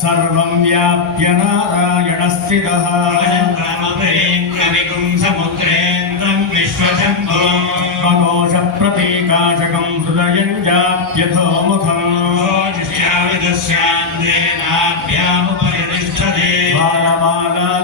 सर्वं व्याप्य नारायणस्थितः ब्रह्मपुरेन्द्रविगुं समुद्रेन्द्रं विश्वशम्भुं प्रतीकाशकं हृदयं जाप्यथोमुखम् ज्योतिष्याविदुष्यान्तेनाभ्यामुपरितिष्ठते बालमाला